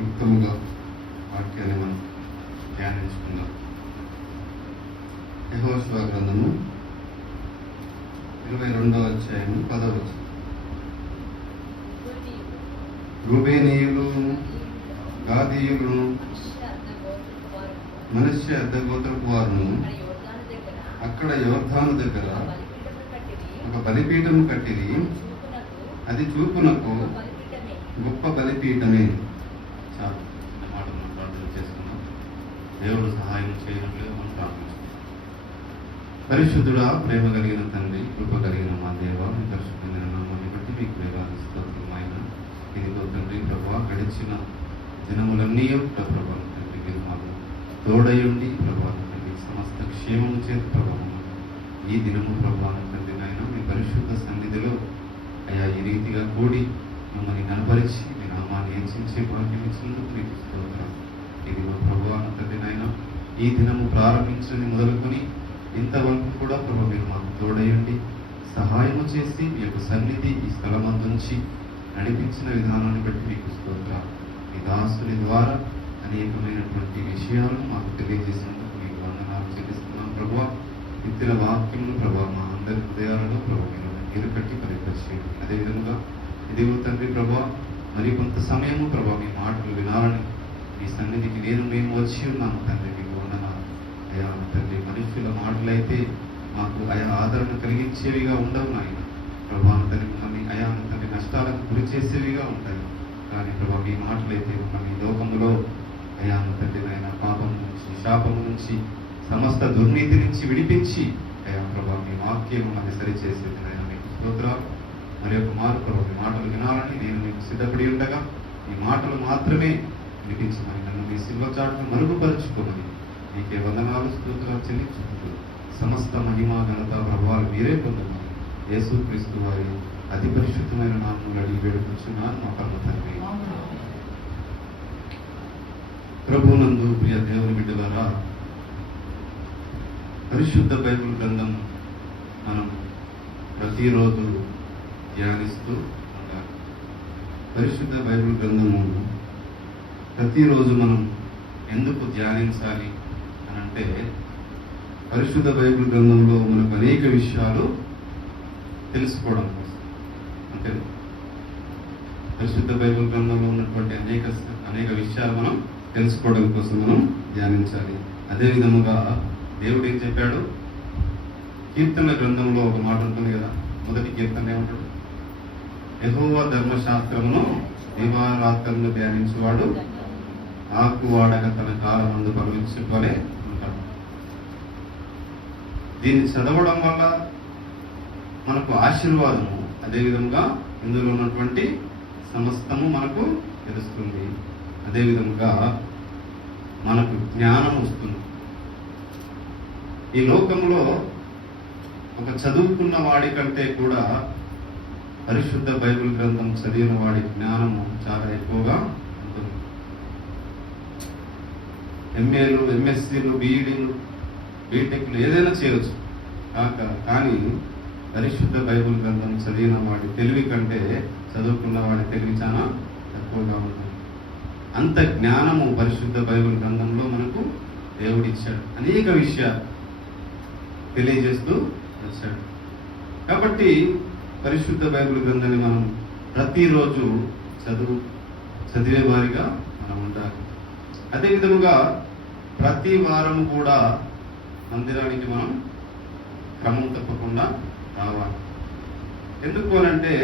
యుక్తముగా వాక్యాన్ని మనం ధ్యానించుకుందాం. యహోశ్వ గ్రంథము ఇరవై రెండవ అధ్యాయము పదవ రూబేనీయులు గాదీయులు మనిషి అర్ధగోత్రపు వారును అక్కడ యోర్ధాను దగ్గర ఒక బలిపీఠం కట్టిరి. అది చూపునకు గొప్ప బలిపీఠమే. చాలు చిన్న మాట మనం ప్రార్థన చేసుకున్నాం. దేవుడు సహాయం చేయనట్లుగా మనం ప్రార్థిస్తున్నాం. పరిశుద్ధుడా ప్రేమ కలిగిన తండ్రి కృప కలిగిన మా దేవ మీ పరిశుద్ధమైన నామాన్ని బట్టి మీకు వేదాలు ఇదిగో తండ్రి ప్రభా గడిచిన దినములన్నీ ప్రభావం తండ్రి మీరు మాకు తోడయుండి ప్రభావం తండ్రి సమస్త క్షేమం చేత ప్రభావం ఈ దినము ప్రభావం తండ్రి నాయన మీ పరిశుద్ధ సన్నిధిలో అయా ఈ రీతిగా కూడి మమ్మల్ని కనపరిచి నామాన్ని హెచ్చించే భాగ్యం ఇచ్చినందుకు మీకు స్తోత్రం ఇదిగో ప్రభు తండ్రి ఈ దినము ప్రారంభించని మొదలుకొని ఇంతవరకు కూడా ప్రభు మీరు మాకు తోడయండి సహాయము చేసి మీ యొక్క సన్నిధి ఈ స్థలం అందించి నడిపించిన విధానాన్ని బట్టి మీకు స్తోత్రం. మీ దాసుని ద్వారా అనేకమైనటువంటి విషయాలను మాకు తెలియజేసినందుకు మీకు వందనాలు చెల్లిస్తున్నాం ప్రభు నిత్యుల వాక్యములు ప్రభు మా అందరి హృదయాలలో ప్రభు మీరు మీరు కట్టి పరిపరిచేయండి. అదేవిధంగా ఇదిగో తండ్రి ప్రభా మరి కొంత సమయము ప్రభా మీ మాటలు వినాలని మీ సన్నిధికి నేను మేము వచ్చి ఉన్నాము తండ్రి మీకు వందనాలు అయా తండ్రి మనుషుల మాటలైతే మాకు అయా ఆదరణ కలిగించేవిగా ఉండవు నాయన. ప్రభా తండ్రి మమ్మల్ని అయా తండ్రి నష్టాలకు గురి చేసేవిగా ఉంటాయి. కానీ ప్రభా మీ మాటలైతే మమ్మల్ని ఈ అయా తండ్రి నాయన పాపం నుంచి శాపం నుంచి సమస్త దుర్నీతి నుంచి విడిపించి అయా ప్రభా మీ వాక్యం మమ్మల్ని సరిచేసేది నాయన. మీకు స్తోత్రాలు. మరి యొక్క మార్పు మీ మాటలు వినాలని నేను మీకు సిద్ధపడి ఉండగా ఈ మాటలు మాత్రమే వినిపించమని నన్ను మీ శిల్వ చాటును మరుగుపరుచుకోమని మీకే వందనాలు స్తోత్రాలు చెల్లించుకుంటూ సమస్త మహిమ ఘనత ప్రభావాలు మీరే పొందమని యేసు క్రీస్తు వారి అతి పరిశుద్ధమైన నామములు అడిగి వేడుకుంటున్నాను మా పర్వ తండ్రి. ప్రభునందు ప్రియ దేవుని బిడ్డలారా పరిశుద్ధ బైబిల్ గ్రంథం మనం ప్రతిరోజు ధ్యానిస్తూ ఉంటారు. పరిశుద్ధ బైబిల్ గ్రంథము ప్రతిరోజు మనం ఎందుకు ధ్యానించాలి అని అంటే పరిశుద్ధ బైబిల్ గ్రంథంలో మనకు అనేక విషయాలు తెలుసుకోవడం కోసం. అంటే పరిశుద్ధ బైబిల్ గ్రంథంలో ఉన్నటువంటి అనేక అనేక విషయాలు మనం తెలుసుకోవడం కోసం మనం ధ్యానించాలి. అదే విధముగా దేవుడు ఏం చెప్పాడు? కీర్తన గ్రంథంలో ఒక మాట ఉంటుంది కదా మొదటి కీర్తన ఏమంటాడు? యహోవ ధర్మశాస్త్రమును దివారాత్రమును ధ్యానించేవాడు. ఆకు వాడక తన కాలం ముందు పరమించుకోలే ఉంటాడు. దీన్ని చదవడం వల్ల మనకు ఆశీర్వాదము అదేవిధంగా ఇందులో ఉన్నటువంటి సమస్తము మనకు తెలుస్తుంది. అదేవిధంగా మనకు జ్ఞానం వస్తుంది. ఈ లోకంలో ఒక చదువుకున్న వాడి కంటే కూడా పరిశుద్ధ బైబిల్ గ్రంథం చదివిన వాడి జ్ఞానము చాలా ఎక్కువగా ఉంటుంది. ఎంఏలు ఎంఎస్సీలు బీఈడీలు బీటెక్లు ఏదైనా చేయవచ్చు కాక కానీ పరిశుద్ధ బైబిల్ గ్రంథం చదివిన వాడి తెలివి కంటే చదువుకున్న వాడి తెలివి చాలా తక్కువగా ఉంటుంది. అంత జ్ఞానము పరిశుద్ధ బైబిల్ గ్రంథంలో మనకు దేవుడిచ్చాడు. అనేక విషయాలు తెలియజేస్తూ వచ్చాడు. కాబట్టి పరిశుద్ధ బైబిల్ గ్రంథాన్ని మనం ప్రతిరోజు చదువు చదివే వారిగా మనం ఉండాలి. అదే విధముగా ప్రతి వారం కూడా మందిరానికి మనం క్రమం తప్పకుండా రావాలి. ఎందుకు అనంటే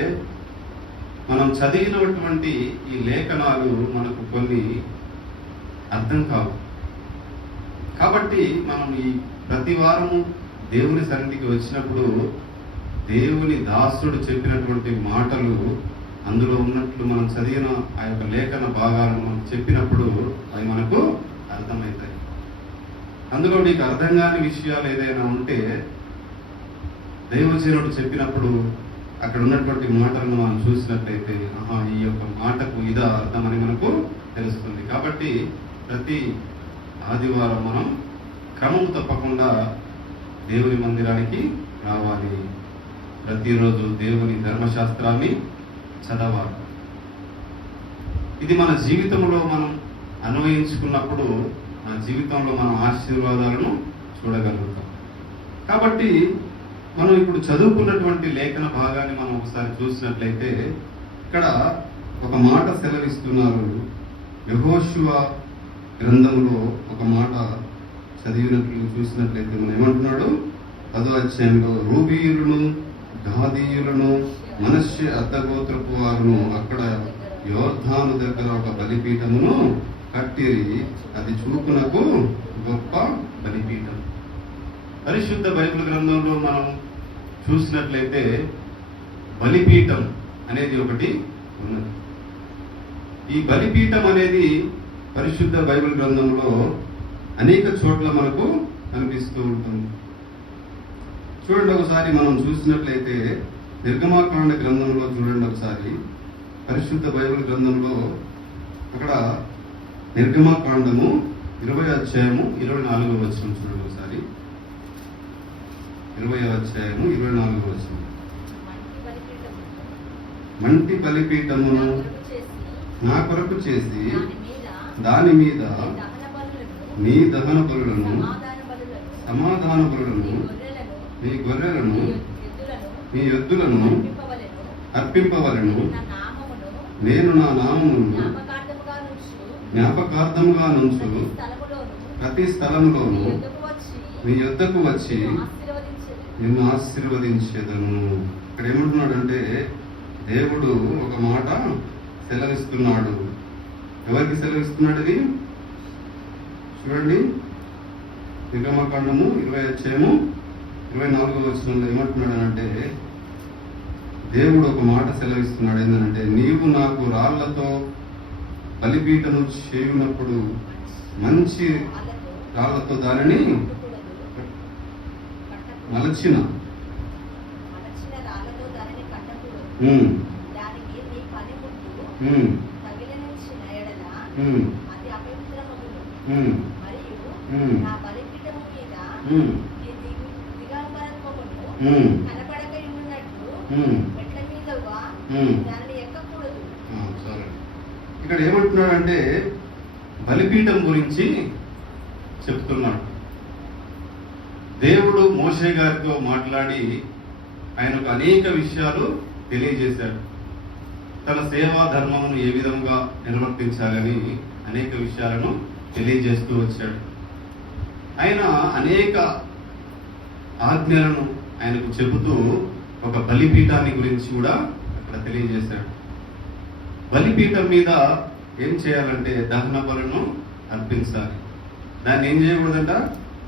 మనం చదివినటువంటి ఈ లేఖనాలు మనకు కొన్ని అర్థం కావు. కాబట్టి మనం ఈ ప్రతి వారము దేవుని సన్నిధికి వచ్చినప్పుడు దేవుని దాసుడు చెప్పినటువంటి మాటలు అందులో ఉన్నట్లు మనం చదివిన ఆ యొక్క లేఖన భాగాలను మనం చెప్పినప్పుడు అవి మనకు అర్థమవుతాయి. అందులో నీకు అర్థం కాని విషయాలు ఏదైనా ఉంటే దైవజనుడు చెప్పినప్పుడు అక్కడ ఉన్నటువంటి మాటలను మనం చూసినట్లయితే ఆహా ఈ యొక్క మాటకు ఇదా అర్థమని మనకు తెలుస్తుంది. కాబట్టి ప్రతి ఆదివారం మనం క్రమం తప్పకుండా దేవుని మందిరానికి రావాలి. ప్రతిరోజు దేవుని ధర్మశాస్త్రాన్ని చదవాలి. ఇది మన జీవితంలో మనం అన్వయించుకున్నప్పుడు మన జీవితంలో మనం ఆశీర్వాదాలను చూడగలుగుతాం. కాబట్టి మనం ఇప్పుడు చదువుకున్నటువంటి లేఖన భాగాన్ని మనం ఒకసారి చూసినట్లయితే ఇక్కడ ఒక మాట సెలవిస్తున్నారు. యహోశివ గ్రంథంలో ఒక మాట చదివినట్లు చూసినట్లయితే మనం ఏమంటున్నాడు? పదో అధ్యాయంలో రూబీయులను గాదీయులను మనుష్య అర్ధగోత్రపు వారును అక్కడ యోర్ధాను దగ్గర ఒక బలిపీఠమును కట్టిరి. అది చూపునకు గొప్ప బలిపీఠం. పరిశుద్ధ బైబిల్ గ్రంథంలో మనం చూసినట్లయితే బలిపీఠం అనేది ఒకటి ఉన్నది. ఈ బలిపీఠం అనేది పరిశుద్ధ బైబిల్ గ్రంథంలో అనేక చోట్ల మనకు కనిపిస్తూ ఉంటుంది. చూడండి ఒకసారి మనం చూసినట్లయితే నిర్గమాకాండ గ్రంథంలో చూడండి ఒకసారి. పరిశుద్ధ బైబిల్ గ్రంథంలో అక్కడ నిర్గమాకాండము ఇరవై అధ్యాయము ఇరవై నాలుగో వచ్చిన చూడండి ఒకసారి. ఇరవై అధ్యాయము ఇరవై నాలుగో వచ్చిన మంటి బలిపీఠమును నా కొరకు చేసి దాని మీద నీ దహన బలులను సమాధాన బలులను నీ గొర్రెలను నీ ఎద్దులను అర్పింపవలను. నేను నా నామమును జ్ఞాపకార్థముగా నుంచు ప్రతి స్థలంలోనూ నీ యొద్దకు వచ్చి నిన్ను ఆశీర్వదించేదను. ఇక్కడ ఏమంటున్నాడంటే దేవుడు ఒక మాట సెలవిస్తున్నాడు. ఎవరికి సెలవిస్తున్నాడు ఇది చూడండి. నిర్గమకాండము ఇరవై వచ్చేము ఇరవై నాలుగో వచనంలో ఏమంటున్నాడు అంటే దేవుడు ఒక మాట సెలవిస్తున్నాడు ఏంటంటే నీవు నాకు రాళ్ళతో బలిపీఠను చేయునప్పుడు మంచి రాళ్ళతో దానిని మలచిన. దానికి నీ పనిముట్టు ఉమ్, తగిలించిన ఎడల ఉమ్, అది అపవిత్రమగును. ఉమ్, మరియు ఉమ్, నా బలిపీఠము మీద ఉమ్, నీ దిగు- దిగంబరత్వమును ఉమ్, కనపడక ఉన్నట్లు ఉమ్, మెట్ల మీదగా ఉమ్. దానిని ఎక్కకూడదు ఆ, సరే ఇక్కడ ఏమంటున్నాడంటే బలిపీఠం గురించి చెప్తున్నాడు. దేవుడు మోషే గారితో మాట్లాడి ఆయనకు అనేక విషయాలు తెలియజేశాడు. తన సేవా ధర్మమును ఏ విధంగా నిర్వర్తించాలని అనేక విషయాలను తెలియజేస్తూ వచ్చాడు. ఆయన అనేక ఆజ్ఞలను ఆయనకు చెబుతూ ఒక బలిపీఠాన్ని గురించి కూడా అక్కడ తెలియజేశాడు. బలిపీఠం మీద ఏం చేయాలంటే దహన బలను అర్పించాలి. దాన్ని ఏం చేయకూడదంట?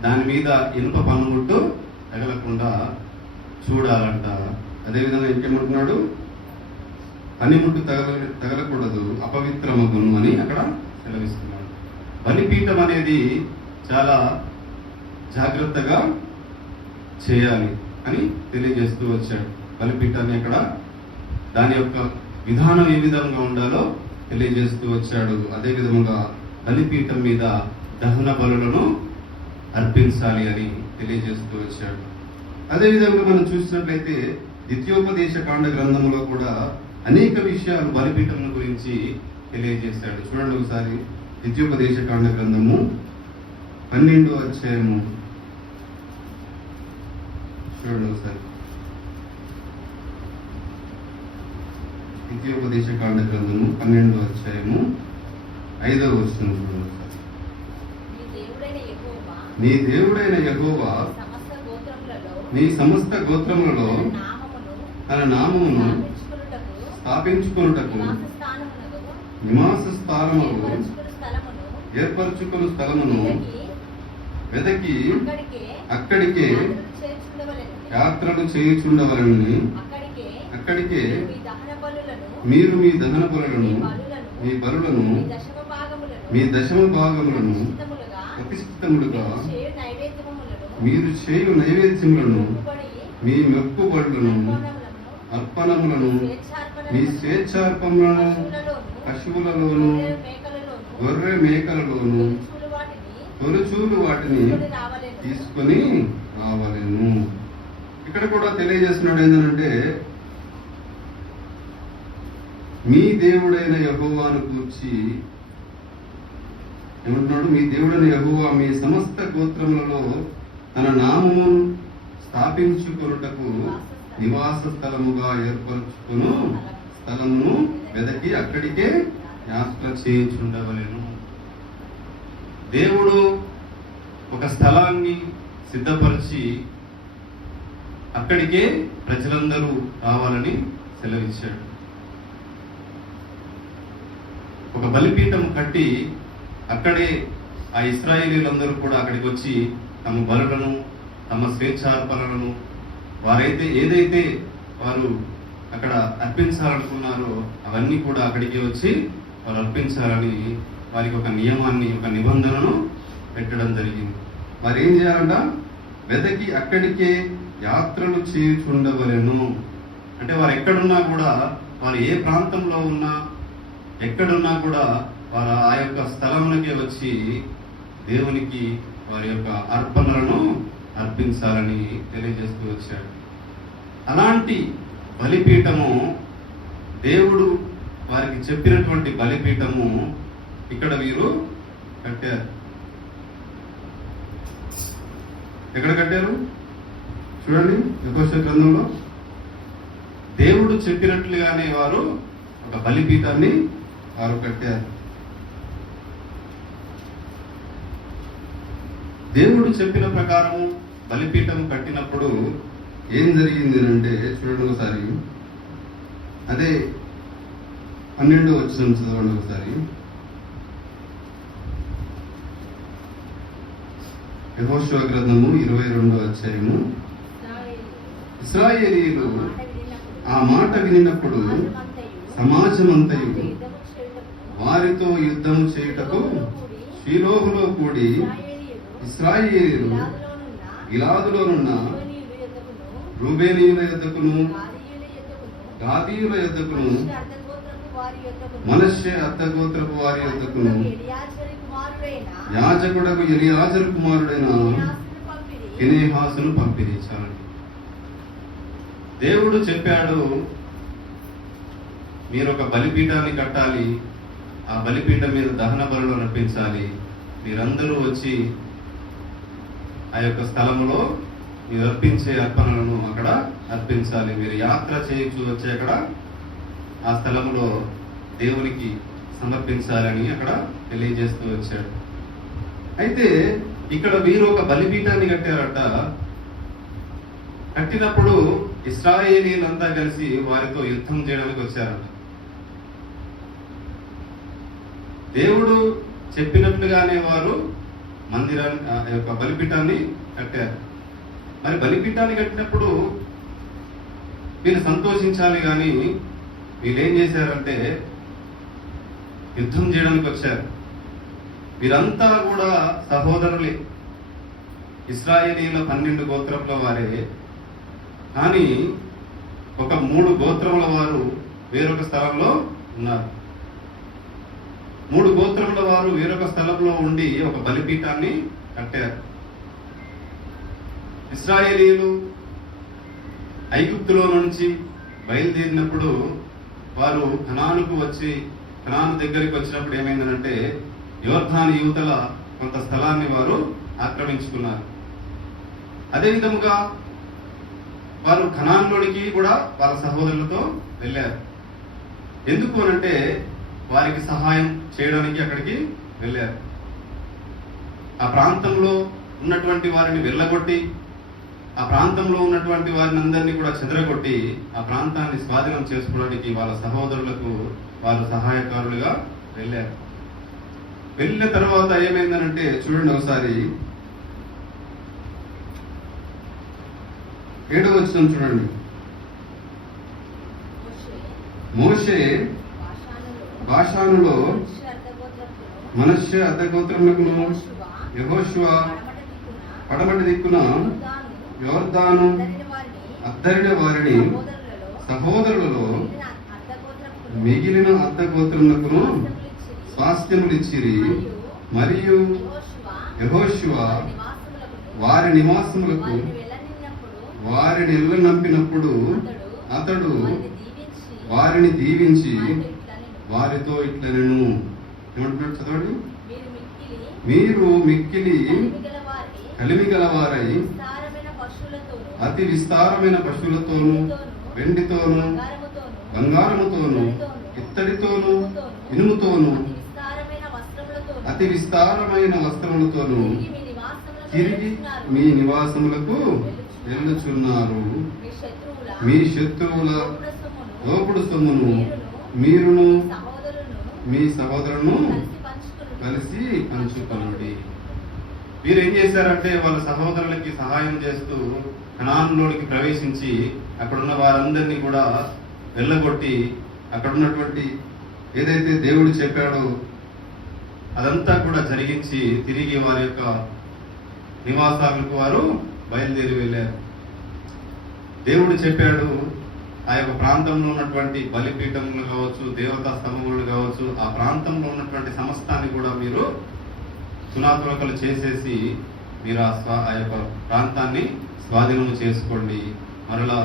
దాని మీద ఇనుప పనుగుట్టు తగలకుండా చూడాలంట. అదేవిధంగా ఇంకేమంటున్నాడు? పనిముట్టు తగల తగలకూడదు అపవిత్రమగును అని అక్కడ సెలవిస్తున్నాడు. బలిపీఠం అనేది చాలా జాగ్రత్తగా చేయాలి అని తెలియజేస్తూ వచ్చాడు. బలిపీఠాన్ని అక్కడ దాని యొక్క విధానం ఏ విధంగా ఉండాలో తెలియజేస్తూ వచ్చాడు. అదేవిధముగా బలిపీఠం మీద దహన బలులను అర్పించాలి అని తెలియజేస్తూ వచ్చాడు. అదేవిధంగా మనం చూసినట్లయితే ద్వితీయోపదేశ కాండ గ్రంథంలో కూడా అనేక విషయాలు బలిపీఠం గురించి తెలియజేశాడు. చూడండి ఒకసారి ద్వితీయోపదేశ కాండ గ్రంథము పన్నెండో అధ్యాయము. చూడండి ఒకసారి. ద్వితీయోపదేశ కాండ గ్రంథము పన్నెండో అధ్యాయము ఐదవ వచనం. నీ దేవుడైన యెహోవా నీ సమస్త గోత్రములలో తన నామమును స్థాపించుకొనుటకు నివాస స్థానములు ఏర్పరచుకుని స్థలమును వెదకి అక్కడికే. యాత్రలు చేయుచుండవలని అక్కడికే అక్కడికే మీ దహన బలులను మీరు మీ దహన బలులను మీ బలులను మీ దశమ భాగములను మీ ప్రతిష్ఠితములుగా మీరు చేయు నైవేద్యములను మీ మెప్పు బడులను అర్పణములను మీ స్వేచ్ఛార్పములను పశువులలోను, గొర్రె మేకలలోను, తొలచూలు వాటిని తీసుకొని రావలెను. ఇక్కడ కూడా తెలియజేస్తున్నాడు ఏంటంటే మీ దేవుడైన యహోవాను కూర్చి ఏమంటున్నాడు? మీ దేవుడైన యహోవా మీ సమస్త గోత్రములలో తన నామమును స్థాపించుకొనుటకు నివాస స్థలముగా ఏర్పరచుకును. స్థలమును వెదకి అక్కడికే యాత్ర చేయించుండవలను. దేవుడు ఒక స్థలాన్ని సిద్ధపరిచి అక్కడికే ప్రజలందరూ రావాలని సెలవిచ్చాడు. ఒక బలిపీఠం కట్టి అక్కడే ఆ ఇస్రాయేలీలందరూ కూడా అక్కడికి వచ్చి తమ బలులను తమ స్వేచ్ఛార్పణలను వారైతే ఏదైతే వారు అక్కడ అర్పించాలనుకున్నారో అవన్నీ కూడా అక్కడికి వచ్చి వారు అర్పించాలని వారికి ఒక నియమాన్ని ఒక నిబంధనను పెట్టడం జరిగింది. వారు ఏం చేయాలంట? వెదకి అక్కడికే యాత్రలు చేయుచుండవలను. అంటే వారు ఎక్కడున్నా కూడా వారు ఏ ప్రాంతంలో ఉన్నా ఎక్కడున్నా కూడా వారు ఆ యొక్క స్థలంలోకి వచ్చి దేవునికి వారి యొక్క అర్పణలను అర్పించాలని తెలియజేస్తూ వచ్చాడు అలాంటి బలిపీఠము దేవుడు వారికి చెప్పినటువంటి బలిపీఠము ఇక్కడ వీరు కట్టారు. ఎక్కడ కట్టారు? చూడండి యెహోషువ గ్రంథంలో. దేవుడు చెప్పినట్లుగానే వారు ఒక బలిపీఠాన్ని వారు కట్టారు దేవుడు చెప్పిన ప్రకారం బలిపీఠం కట్టినప్పుడు ఏం జరిగింది అంటే చూడండి ఒకసారి. అదే పన్నెండు వచ్చిన చదవండి ఒకసారి. యెహోషువ గ్రంథము ఇరవై రెండో అధ్యాయము. ఇస్రాయేలీలు ఆ మాట వినినప్పుడు సమాజమంతయు వారితో యుద్ధం చేయుటకు షీలోహులో కూడి ఇస్రాయేలీలు గిలాదులోనున్న రూబేనీయుల యొద్దకును గాదీయుల యొద్దకును మనష్య అత్తగోత్రపు వారి యొద్దకును యాజకుడకు ఎలియాజరు కుమారుడైన కినేహాసును పంపించాలి దేవుడు చెప్పాడు మీరు ఒక బలిపీఠాన్ని కట్టాలి ఆ బలిపీఠం మీద దహన బలులు అర్పించాలి. మీరందరూ వచ్చి ఆ యొక్క స్థలంలో మీరు అర్పించే అర్పణలను అక్కడ అర్పించాలి. మీరు యాత్ర చేయించు వచ్చి అక్కడ ఆ స్థలంలో దేవునికి సమర్పించాలని అక్కడ తెలియజేస్తూ వచ్చాడు. అయితే ఇక్కడ వీరు ఒక బలిపీఠాన్ని కట్టారట. కట్టినప్పుడు ఇస్రాయేలీలంతా కలిసి వారితో యుద్ధం చేయడానికి వచ్చారట. దేవుడు చెప్పినట్లుగానే వారు మందిరాన్ని యొక్క బలిపీఠాన్ని కట్టారు. మరి బలిపీఠాన్ని కట్టినప్పుడు వీళ్ళు సంతోషించాలి కానీ వీళ్ళు ఏం చేశారంటే యుద్ధం చేయడానికి వచ్చారు. వీరంతా కూడా సహోదరులే. ఇస్రాయేలీల పన్నెండు గోత్రముల వారే. కానీ ఒక మూడు గోత్రముల వారు వేరొక స్థలంలో ఉన్నారు. మూడు గోత్రముల వారు వేరొక స్థలంలో ఉండి ఒక బలిపీఠాన్ని కట్టారు. ఇస్రాయేలీలు ఐగుప్తులో నుంచి బయలుదేరినప్పుడు వారు కణానుకు వచ్చి కనాను దగ్గరికి వచ్చినప్పుడు ఏమైందంటే యోర్ధాన్ యువతల కొంత స్థలాన్ని వారు ఆక్రమించుకున్నారు. అదే విధముగా వారు కనాన్లోనికి కూడా వాళ్ళ సహోదరులతో వెళ్ళారు. ఎందుకు అనంటే వారికి సహాయం చేయడానికి అక్కడికి వెళ్ళారు. ఆ ప్రాంతంలో ఉన్నటువంటి వారిని వెళ్ళగొట్టి ఆ ప్రాంతంలో ఉన్నటువంటి వారిని అందరినీ కూడా చెదరగొట్టి ఆ ప్రాంతాన్ని స్వాధీనం చేసుకోవడానికి వాళ్ళ సహోదరులకు వాళ్ళు సహాయకారులుగా వెళ్ళారు. వెళ్ళిన తర్వాత ఏమైందనంటే చూడండి ఒకసారి. ఏడో వచ్చిన చూడండి. మోషే భాషానులో మనస్య అర్ధగోత్రములకు యహోశివ పడమటి దిక్కున యోర్దాను అద్దరిన వారిని సహోదరులలో మిగిలిన అర్ధగోత్రములకు స్వాస్థ్యములు ఇచ్చిరి. మరియు యహోశివ వారి నివాసములకు వారిని ఇళ్ళ నంపినప్పుడు అతడు వారిని దీవించి వారితో ఇట్లా నేను ఏమంటున్నాడు చదవండి? మీరు మిక్కిలి కలిమి గలవారై అతి విస్తారమైన పశువులతోను వెండితోను బంగారముతోను ఇత్తడితోను ఇనుముతోను అతి విస్తారమైన వస్త్రములతోను తిరిగి మీ నివాసములకు వెళ్ళుచున్నారు మీ శత్రువుల దోపుడు సొమ్మును మీరును మీ సహోదరును కలిసి పంచుకొనుడి. వీరు ఏం చేశారంటే వాళ్ళ సహోదరులకి సహాయం చేస్తూ కణాన్లోనికి ప్రవేశించి అక్కడ ఉన్న వారందరినీ కూడా వెళ్ళగొట్టి అక్కడ ఉన్నటువంటి ఏదైతే దేవుడు చెప్పాడో అదంతా కూడా జరిగించి తిరిగి వారి యొక్క నివాసాలకు వారు బయలుదేరి వెళ్ళారు. దేవుడు చెప్పాడు ఆ యొక్క ప్రాంతంలో ఉన్నటువంటి బలిపీఠములు కావచ్చు దేవతా స్తంభములు కావచ్చు ఆ ప్రాంతంలో ఉన్నటువంటి సమస్తాన్ని కూడా మీరు సునాతులకలు చేసేసి మీరు ఆ స్వా ఆ యొక్క ప్రాంతాన్ని స్వాధీనం చేసుకోండి. మరలా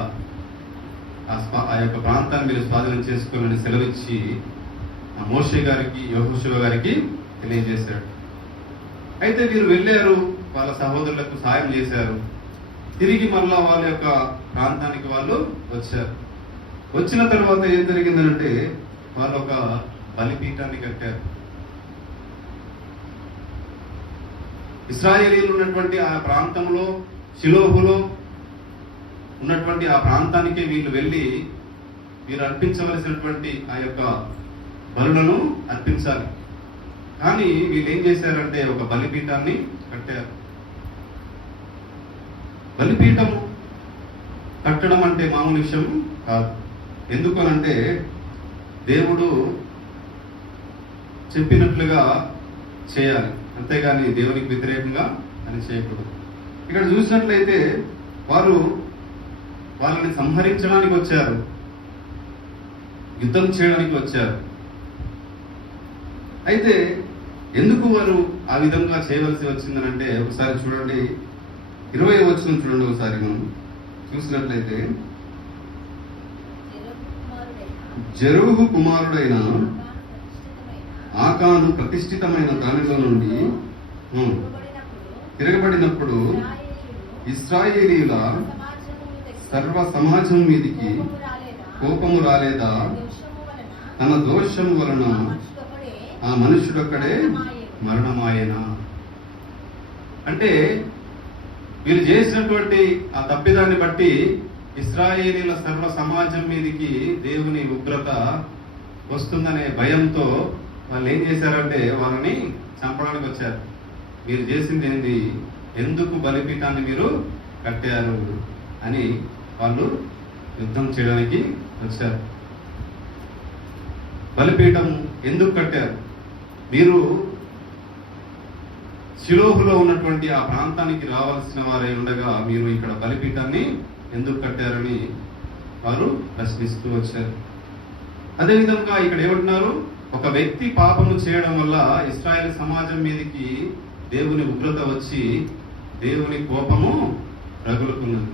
ఆ స్వా ఆ యొక్క ప్రాంతాన్ని మీరు స్వాధీనం చేసుకోవాలని సెలవిచ్చి ఆ మోషే గారికి యోహుశివ గారికి తెలియజేశాడు. అయితే వీరు వెళ్ళారు వాళ్ళ సహోదరులకు సాయం చేశారు. తిరిగి మరలా వాళ్ళ యొక్క ప్రాంతానికి వాళ్ళు వచ్చారు. వచ్చిన తర్వాత ఏం జరిగిందంటే వాళ్ళు ఒక బలిపీఠాన్ని కట్టారు. ఇస్రాయేలీలు ఉన్నటువంటి ఆ ప్రాంతంలో శిలోహులో ఉన్నటువంటి ఆ ప్రాంతానికి వీళ్ళు వెళ్ళి వీరు అర్పించవలసినటువంటి ఆ యొక్క బలులను అర్పించాలి. కానీ వీళ్ళు ఏం చేశారంటే ఒక బలిపీఠాన్ని కట్టారు. బలిపీఠం కట్టడం అంటే మామూలు విషయం కాదు. ఎందుకనంటే దేవుడు చెప్పినట్లుగా చేయాలి. అంతేగాని దేవునికి వ్యతిరేకంగా అని చేయకూడదు. ఇక్కడ చూసినట్లయితే వారు వాళ్ళని సంహరించడానికి వచ్చారు. యుద్ధం చేయడానికి వచ్చారు. అయితే ఎందుకు వారు ఆ విధంగా చేయవలసి వచ్చిందనంటే ఒకసారి చూడండి. ఇరవై వచ్చిన చూడండి ఒకసారి మనం. చూసినట్లయితే జరుగు కుమారుడైన ఆకాను ప్రతిష్ఠితమైన దానిలో నుండి తిరగబడినప్పుడు ఇస్రాయేలీల సర్వ సమాజం మీదికి కోపము రాలేదా? దోషము వలన తన దోషం వలన ఆ మనుషుడొకడే ఆ మరణమాయన అంటే వీళ్ళు చేసినటువంటి ఆ తప్పిదాన్ని బట్టి ఇస్రాయేలీల సర్వ సమాజం మీదికి దేవుని ఉగ్రత వస్తుందనే భయంతో వాళ్ళు ఏం చేశారంటే వాళ్ళని చంపడానికి వచ్చారు. మీరు చేసింది ఏంది? ఎందుకు బలిపీఠాన్ని మీరు కట్టారు అని వాళ్ళు యుద్ధం చేయడానికి వచ్చారు. బలిపీఠం ఎందుకు కట్టారు? మీరు శిలోహులో ఉన్నటువంటి ఆ ప్రాంతానికి రావాల్సిన వారై ఉండగా మీరు ఇక్కడ బలిపీఠాన్ని ఎందుకు కట్టారని వారు ప్రశ్నిస్తూ వచ్చారు. అదేవిధంగా ఇక్కడ ఏమంటున్నారు? ఒక వ్యక్తి పాపము చేయడం వల్ల ఇస్రాయల్ సమాజం మీదకి దేవుని ఉగ్రత వచ్చి దేవుని కోపము రగులుకున్నది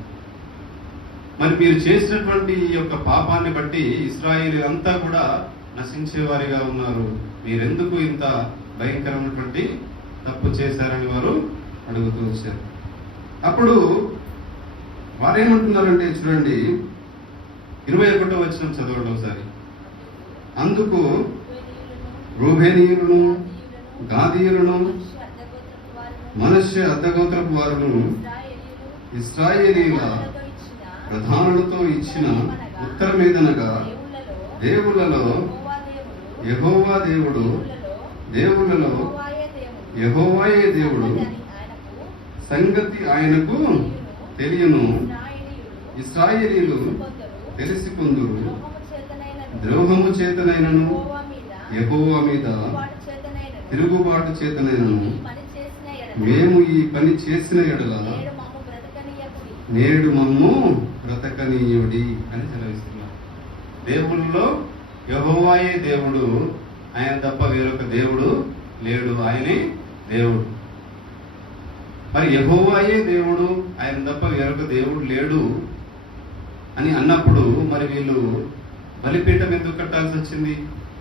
మరి మీరు చేసినటువంటి ఈ యొక్క పాపాన్ని బట్టి ఇస్రాయిల్ అంతా కూడా నశించేవారిగా ఉన్నారు. మీరెందుకు ఇంత భయంకరమైనటువంటి తప్పు చేశారని వారు అడుగుతూ వచ్చారు. అప్పుడు వారేమంటున్నారంటే చూడండి ఇరవై ఒకటో వచ్చిన చదవడం ఒకసారి. అందుకు రూబేనీయులను గాదీయులను మనుష్య అర్ధగోత్రపు వారును ఇస్రాయేలీల ప్రధానులతో ఇచ్చిన ఉత్తరమేదనగా దేవుళ్ళలో యహోవా దేవుడు దేవులలో యహోవాయే దేవుడు సంగతి ఆయనకు తెలియను. ఇస్రాయేలీలు తెలిసి కొందురు ద్రోహము చేతనైనను యెహోవా మీద తిరుగుబాటు చేతనైనను మేము ఈ పని చేసిన ఎడల నేడు మమ్ము బ్రతకనీయుడి అని సెలవిస్తున్నారు. దేవుళ్ళలో యహోవాయే దేవుడు. ఆయన తప్ప వేరొక దేవుడు లేడు. ఆయనే దేవుడు. మరి యహోవాయే దేవుడు. ఆయన తప్ప వేరొక దేవుడు లేడు అని అన్నప్పుడు మరి వీళ్ళు బలిపీఠం ఎందుకు కట్టాల్సి వచ్చింది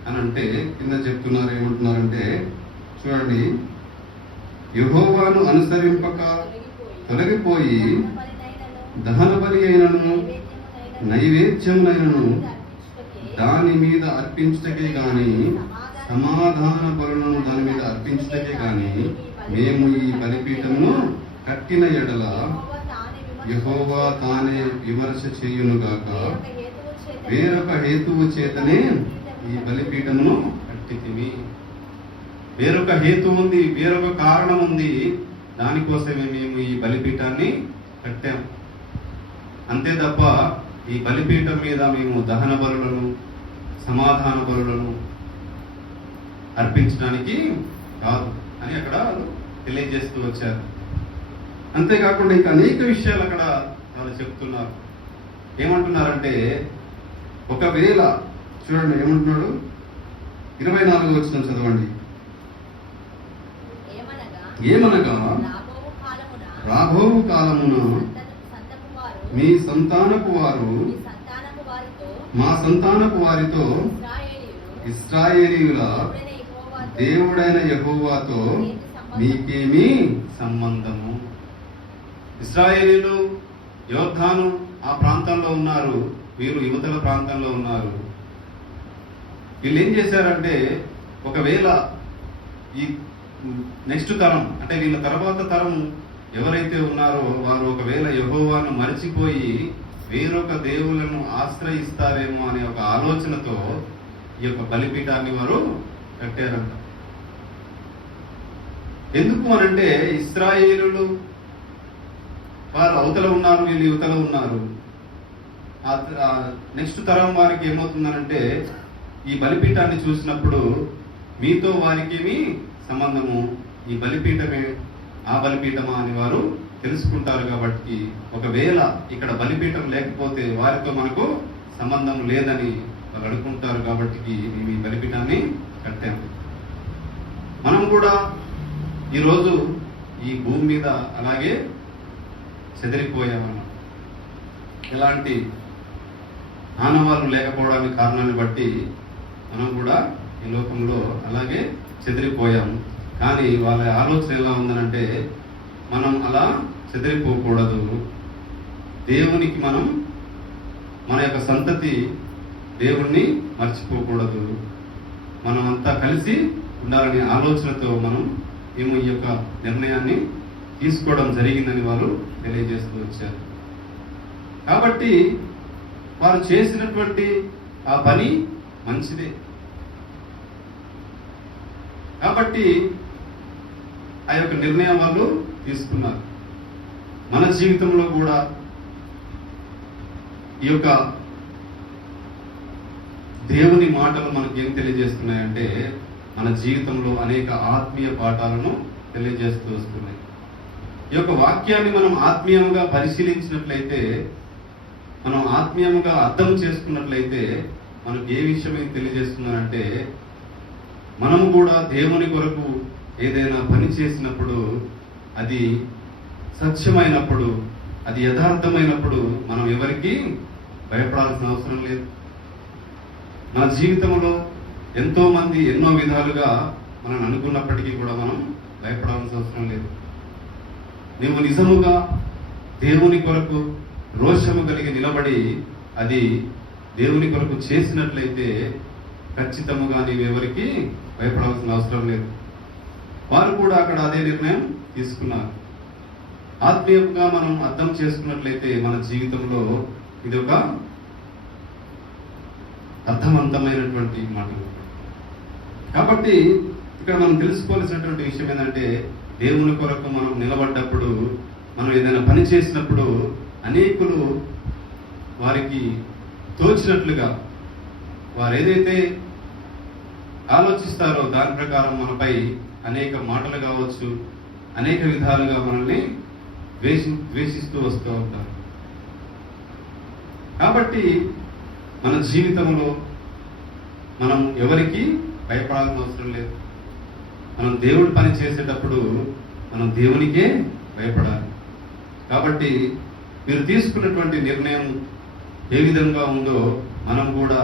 అని అంటే కింద చెప్తున్నారు ఏమంటున్నారంటే చూడండి యహోవాను అనుసరింపక తొలగిపోయి దహన బలి అయినను నైవేద్యమునైనను దాని మీద అర్పించటకే కానీ సమాధాన బలులను దాని మీద అర్పించటకే కానీ మేము ఈ పట్టిన ఎడల యహోవా తానే విమర్శ చేయునుగాక వేరొక హేతువు చేతనే ఈ బలిపీఠమును కట్టితిమి. వేరొక హేతు ఉంది వేరొక కారణం ఉంది దానికోసమే మేము ఈ బలిపీఠాన్ని కట్టాం. అంతే తప్ప ఈ బలిపీఠం మీద మేము దహన బలులను సమాధాన బలులను అర్పించడానికి కాదు అని అక్కడ తెలియజేస్తూ వచ్చారు. అంతేకాకుండా ఇంకా అనేక విషయాలు అక్కడ వాళ్ళు చెప్తున్నారు. ఏమంటున్నారంటే ఒకవేళ చూడండి ఏమంటున్నాడు? ఇరవై నాలుగు వచ్చిన చదవండి. ఏమనగా రాబోవు కాలమున మీ సంతానపు వారు మా సంతానపు వారితో ఇస్రాయేలీయుల దేవుడైన యహోవాతో మీకేమీ సంబంధము? ఇస్రాయేలీలు యోద్ధాను ఆ ప్రాంతంలో ఉన్నారు. వీరు యువతల ప్రాంతంలో ఉన్నారు. వీళ్ళు ఏం చేశారంటే ఒకవేళ ఈ నెక్స్ట్ తరం అంటే వీళ్ళ తర్వాత తరం ఎవరైతే ఉన్నారో వారు ఒకవేళ యహోవాను మరిచిపోయి వేరొక దేవులను ఆశ్రయిస్తారేమో అనే ఒక ఆలోచనతో ఈ యొక్క బలిపీఠాన్ని వారు కట్టారంట. ఎందుకు అనంటే ఇస్రాయేలులు వారు అవతల ఉన్నారు వీళ్ళు యువతల ఉన్నారు. నెక్స్ట్ తరం వారికి ఏమవుతుందనంటే ఈ బలిపీఠాన్ని చూసినప్పుడు మీతో వారికి సంబంధము ఈ బలిపీఠమే ఆ బలిపీఠమా అని వారు తెలుసుకుంటారు కాబట్టి ఒకవేళ ఇక్కడ బలిపీఠం లేకపోతే వారితో మనకు సంబంధం లేదని వాళ్ళు అనుకుంటారు కాబట్టి మేము ఈ బలిపీఠాన్ని కట్టాము. మనం కూడా ఈరోజు ఈ భూమి మీద అలాగే చెదిరిపోయామన్న ఎలాంటి ఆనవాళ్ళు లేకపోవడానికి కారణాన్ని బట్టి మనం కూడా ఈ లోకంలో అలాగే చెదిరిపోయాము. కానీ వాళ్ళ ఆలోచన ఎలా ఉందనంటే మనం అలా చెదిరిపోకూడదు. దేవునికి మనం మన యొక్క సంతతి దేవుణ్ణి మర్చిపోకూడదు. మనం అంతా కలిసి ఉండాలనే ఆలోచనతో మనం మేము ఈ యొక్క నిర్ణయాన్ని తీసుకోవడం జరిగిందని వారు తెలియజేస్తూ వచ్చారు. కాబట్టి వారు చేసినటువంటి ఆ పని మంచిదే. కాబట్టి ఆ యొక్క నిర్ణయం వాళ్ళు తీసుకున్నారు. మన జీవితంలో కూడా ఈ యొక్క దేవుని మాటలు మనకు ఏం తెలియజేస్తున్నాయంటే మన జీవితంలో అనేక ఆత్మీయ పాఠాలను తెలియజేస్తూ వస్తున్నాయి. ఈ యొక్క వాక్యాన్ని మనం ఆత్మీయంగా పరిశీలించినట్లయితే మనం ఆత్మీయంగా అర్థం చేసుకున్నట్లయితే మనకు ఏ విషయమే తెలియజేస్తున్నానంటే మనం కూడా దేవుని కొరకు ఏదైనా పని చేసినప్పుడు అది సత్యమైనప్పుడు అది యథార్థమైనప్పుడు మనం ఎవరికి భయపడాల్సిన అవసరం లేదు. మన జీవితంలో ఎంతోమంది ఎన్నో విధాలుగా మనం అనుకున్నప్పటికీ కూడా మనం భయపడాల్సిన అవసరం లేదు. నువ్వు నిజముగా దేవుని కొరకు రోషము కలిగి నిలబడి అది దేవుని కొరకు చేసినట్లయితే ఖచ్చితముగా నీవెవరికి భయపడవలసిన అవసరం లేదు. వారు కూడా అక్కడ అదే నిర్ణయం తీసుకున్నారు. ఆత్మీయంగా మనం అర్థం చేసుకున్నట్లయితే మన జీవితంలో ఇది ఒక అర్థవంతమైనటువంటి మాటలు. కాబట్టి ఇక్కడ మనం తెలుసుకోవాల్సినటువంటి విషయం ఏంటంటే దేవుని కొరకు మనం నిలబడ్డప్పుడు మనం ఏదైనా పని చేసినప్పుడు అనేకులు వారికి తోచినట్లుగా వారు ఏదైతే ఆలోచిస్తారో దాని ప్రకారం మనపై అనేక మాటలు కావచ్చు అనేక విధాలుగా మనల్ని ద్వేషి ద్వేషిస్తూ వస్తూ ఉంటారు. కాబట్టి మన జీవితంలో మనం ఎవరికి భయపడాల్సిన అవసరం లేదు. మనం దేవుడి పని చేసేటప్పుడు మనం దేవునికే భయపడాలి. కాబట్టి మీరు తీసుకున్నటువంటి నిర్ణయం ఏ విధంగా ఉందో మనం కూడా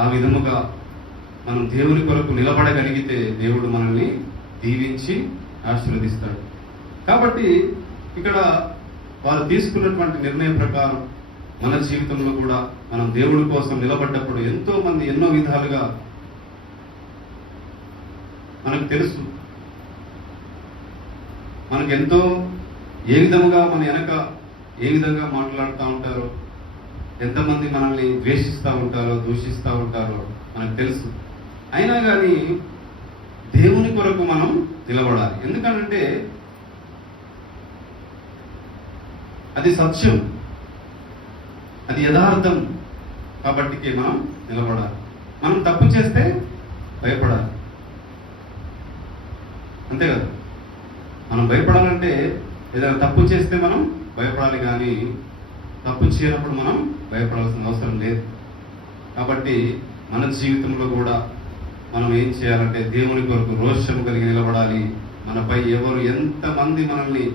ఆ విధముగా మనం దేవుని కొరకు నిలబడగలిగితే దేవుడు మనల్ని దీవించి ఆశీర్వదిస్తాడు. కాబట్టి ఇక్కడ వారు తీసుకున్నటువంటి నిర్ణయం ప్రకారం మన జీవితంలో కూడా మనం దేవుడి కోసం నిలబడ్డప్పుడు ఎంతో మంది ఎన్నో విధాలుగా మనకు తెలుసు. మనకు ఎంతో ఏ విధముగా మన వెనక ఏ విధంగా మాట్లాడుతూ ఉంటారో ఎంతమంది మనల్ని ద్వేషిస్తూ ఉంటారో దూషిస్తూ ఉంటారో మనకు తెలుసు. అయినా కానీ దేవుని కొరకు మనం నిలబడాలి. ఎందుకంటే అది సత్యం. అది యథార్థం కాబట్టి మనం నిలబడాలి. మనం తప్పు చేస్తే భయపడాలి. అంతే కదా? మనం భయపడాలంటే ఏదైనా తప్పు చేస్తే మనం భయపడాలి కానీ తప్పు చేయనప్పుడు మనం భయపడాల్సిన అవసరం లేదు. కాబట్టి మన జీవితంలో కూడా మనం ఏం చేయాలంటే దేవుని కొరకు రోషం కలిగి నిలబడాలి. మనపై ఎవరు ఎంతమంది మనల్ని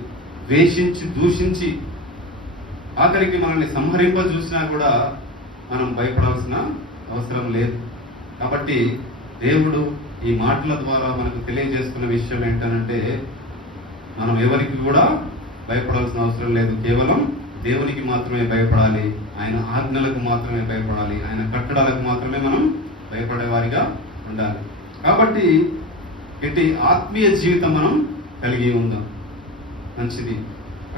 ద్వేషించి దూషించి ఆఖరికి మనల్ని సంహరింప చూసినా కూడా మనం భయపడాల్సిన అవసరం లేదు. కాబట్టి దేవుడు ఈ మాటల ద్వారా మనకు తెలియజేస్తున్న విషయం ఏంటనంటే మనం ఎవరికి కూడా భయపడాల్సిన అవసరం లేదు. కేవలం దేవునికి మాత్రమే భయపడాలి. ఆయన ఆజ్ఞలకు మాత్రమే భయపడాలి. ఆయన కట్టడాలకు మాత్రమే మనం భయపడేవారిగా ఉండాలి. కాబట్టి ఇటు ఆత్మీయ జీవితం మనం కలిగి ఉందాం. మంచిది.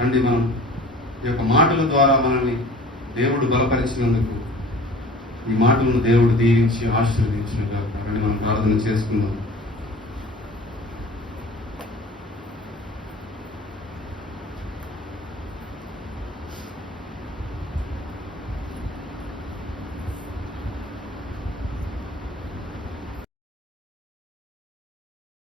రండి మనం ఈ యొక్క మాటల ద్వారా మనల్ని దేవుడు బలపరిచినందుకు ఈ మాటలను దేవుడు దీవించి ఆశీర్వదించిన మనం ప్రార్థన చేసుకుందాం.